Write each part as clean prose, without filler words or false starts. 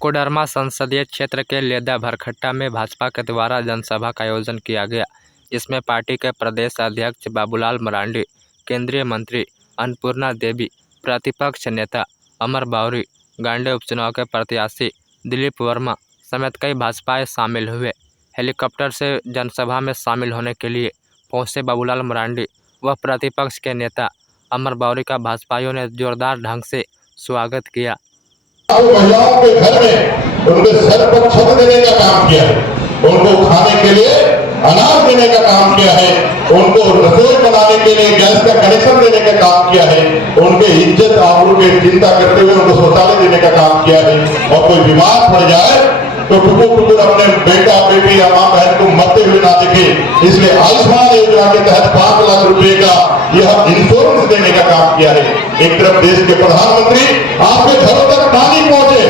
कोडरमा संसदीय क्षेत्र के लेदा भरखट्टा में भाजपा के द्वारा जनसभा का आयोजन किया गया। इसमें पार्टी के प्रदेश अध्यक्ष बाबूलाल मरांडी, केंद्रीय मंत्री अन्नपूर्णा देवी, प्रतिपक्ष नेता अमर बावरी, गांडे उपचुनाव के प्रत्याशी दिलीप वर्मा समेत कई भाजपाई शामिल हुए। हेलीकॉप्टर से जनसभा में शामिल होने के लिए पहुंचे बाबूलाल मरांडी व प्रतिपक्ष के नेता अमर बावरी का भाजपाइयों ने जोरदार ढंग से स्वागत किया। महिलाओं के घर में उनके सर पर छत देने का काम किया है, उनको खाने के लिए अनाज देने का काम किया है, उनको रसोई बनाने के लिए गैस का कनेक्शन देने का काम किया है, उनके इज्जत आबरू की चिंता करते हुए उनको शौचालय देने का काम किया है। और कोई बीमार पड़ जाए तो टुकुर अपने बेटा बेटी या माँ बहन को मरते हुए ना देखे, इसलिए आयुष्मान योजना के तहत 5 लाख रुपए का यह इंश्योरेंस देने का काम किया है। एक तरफ देश के प्रधानमंत्री आपके घरों तक पानी पहुंचे,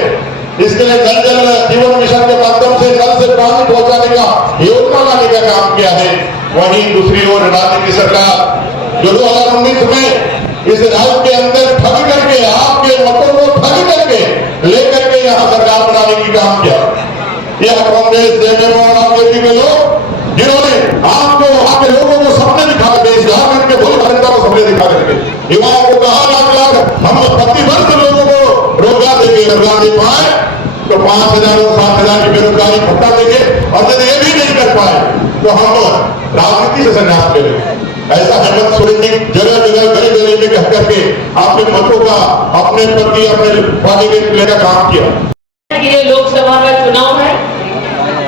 इसके लिए जल जल जीवन मिशन के माध्यम से नल से पानी पहुंचाने का योजना लाने का काम किया है। वहीं दूसरी ओर राज्य की सरकार जो 2019 में इस राज्य के अंदर ठग करके आपके मतों को ठग करके लेकर के यहाँ सरकार बनाने की काम किया। यह कांग्रेस जेडीयू और बीजेपी के लोग जिन्होंने आपको वहां के लोगों को सपने दिखा के इस झारखंड के भूल भटकता को सपने दिखा करके युवाओं को कहा लाख हम 25 वर्ष लोगों को रोजगार देंगे, रोजगार दे पाए तो 5,000 और 7,000 की बेरोजगारी भत्ता देंगे, और यदि ये भी नहीं कर पाए तो हम राजनीति से संन्यास ले लेंगे। ऐसा हेमंत सोरेन ने जगह जगह गली गली में कह करके आपके मतों का अपने प्रति अपने पार्टी के लेने का काम किया। ये लोकसभा का चुनाव है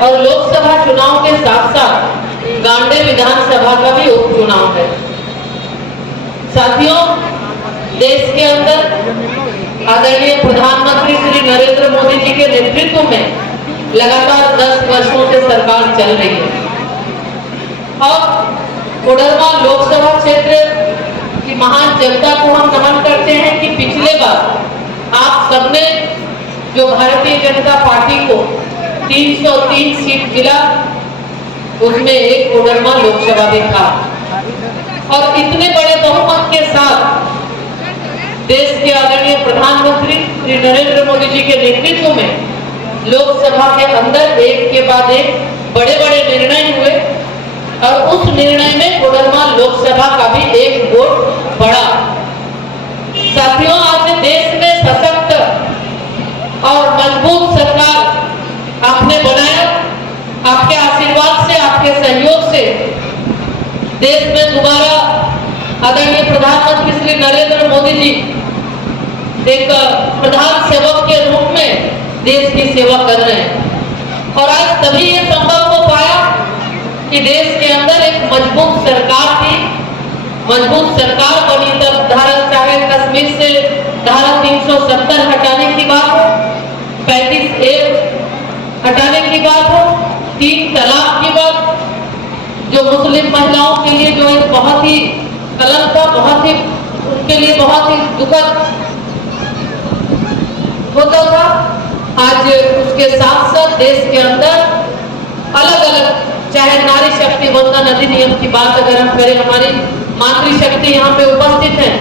और लोकसभा चुनाव के साथ साथ गांडे विधानसभा का भी उपचुनाव है। साथियों, देश के अंदर आदरणीय प्रधानमंत्री श्री नरेंद्र मोदी जी के नेतृत्व में लगातार 10 वर्षों से सरकार चल रही है और कोडरमा लोकसभा क्षेत्र की महान जनता को हम नमन करते हैं कि पिछले बार आप सबने जो भारतीय जनता पार्टी को 303 सीट मिला, उसमें एक कोडरमा लोकसभा भी था और इतने बड़े बहुमत के साथ देश के आदरणीय प्रधानमंत्री श्री नरेंद्र मोदी जी के नेतृत्व में लोकसभा के अंदर एक के बाद एक बड़े बड़े निर्णय हुए और उस निर्णय में कोडरमा लोकसभा का भी एक वोट बढ़ा। साथियों, आज देश में सशक्त और मजबूत सरकार आपने बनाया। आपके आशीर्वाद से, आपके सहयोग से देश में दोबारा आदरणीय प्रधानमंत्री श्री नरेंद्र मोदी जी एक प्रधान सेवक के रूप में देश की सेवा कर रहे हैं और आज तभी ये संभव हो पाया कि देश के अंदर एक मजबूत सरकार थी। मजबूत सरकार बनी तब धारा चाहे कश्मीर से धारा 370 हटाने की बात हो, 35A हटाने की बात हो, 3 तलाक की बात, जो मुस्लिम महिलाओं के लिए जो एक बहुत ही कलंक था, बहुत ही उनके लिए बहुत ही दुखद होता था। आज उसके साथ साथ देश के अंदर अलग अलग, चाहे नारी शक्ति वंदन अधिनियम की बात अगर हम करें, हमारी मातृशक्ति यहाँ पे उपस्थित है।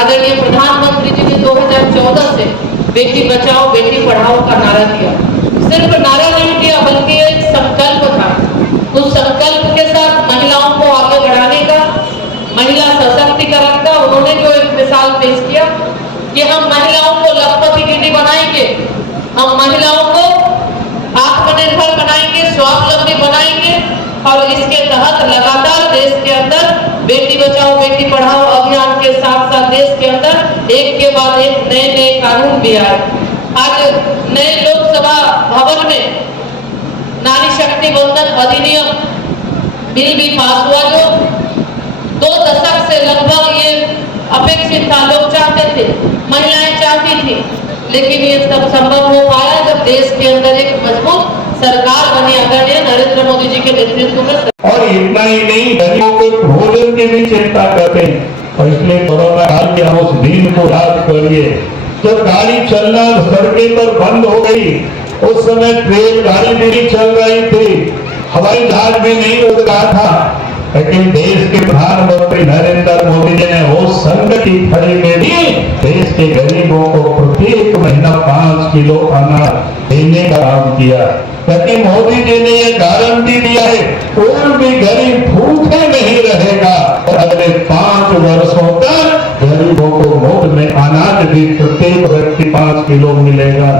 आदरणीय प्रधानमंत्री जी ने 2014 से बेटी बचाओ बेटी पढ़ाओ का नारा दिया। सिर्फ नारा नहीं दिया बल्कि एक संकल्प था। उस संकल्प के साथ महिलाओं को आगे बढ़ाने का, महिला सशक्तिकरण का उन्होंने जो एक मिसाल पेश किया कि हम महिलाओं को लखपति गिनी बनाएंगे, हम महिलाओं को आत्मनिर्भर बनाएंगे, स्वावलंबी बनाएंगे और इसके तहत लगातार देश के अंदर बेटी बचाओ बेटी पढ़ाओ अभियान के साथ साथ देश के अंदर एक के बाद एक नए नए कानून भी आए। आज नए लोकसभा भवन में नारी शक्ति वंदन अधिनियम बिल भी पास हुआ, जो 2 दशक से लगभग ये अपेक्षित था। लोग चाहते थे, महिलाएं चाहती थी, लेकिन ये सब संभव हो पाया जब देश के अंदर एक मजबूत सरकार बनी आदरणीय नरेंद्र मोदी जी के नेतृत्व में। और इतना ही नहीं, गरीबों के भोजन की भी चिंता करते हैं और इसलिए कोरोना काल के हम उस दिन को याद करिए जब गाड़ी चलना सड़कें पर बंद हो गई। उस समय ट्रेन गाड़ी भी चल रही थी, हवाई जहाज भी नहीं उड़ रहा था, लेकिन देश के प्रधानमंत्री नरेंद्र मोदी जी ने उस संकट की घड़ी में भी देश के गरीबों को प्रत्येक महीना 5 किलो अनाज देने का काम किया, ताकि मोदी जी ने ये गारंटी दिया है कोई भी गरीब भूखे नहीं रहेगा और अगले 5 वर्षों तक गरीबों को मुफ्त में अनाज भी प्रत्येक व्यक्ति 5 किलो मिलेगा।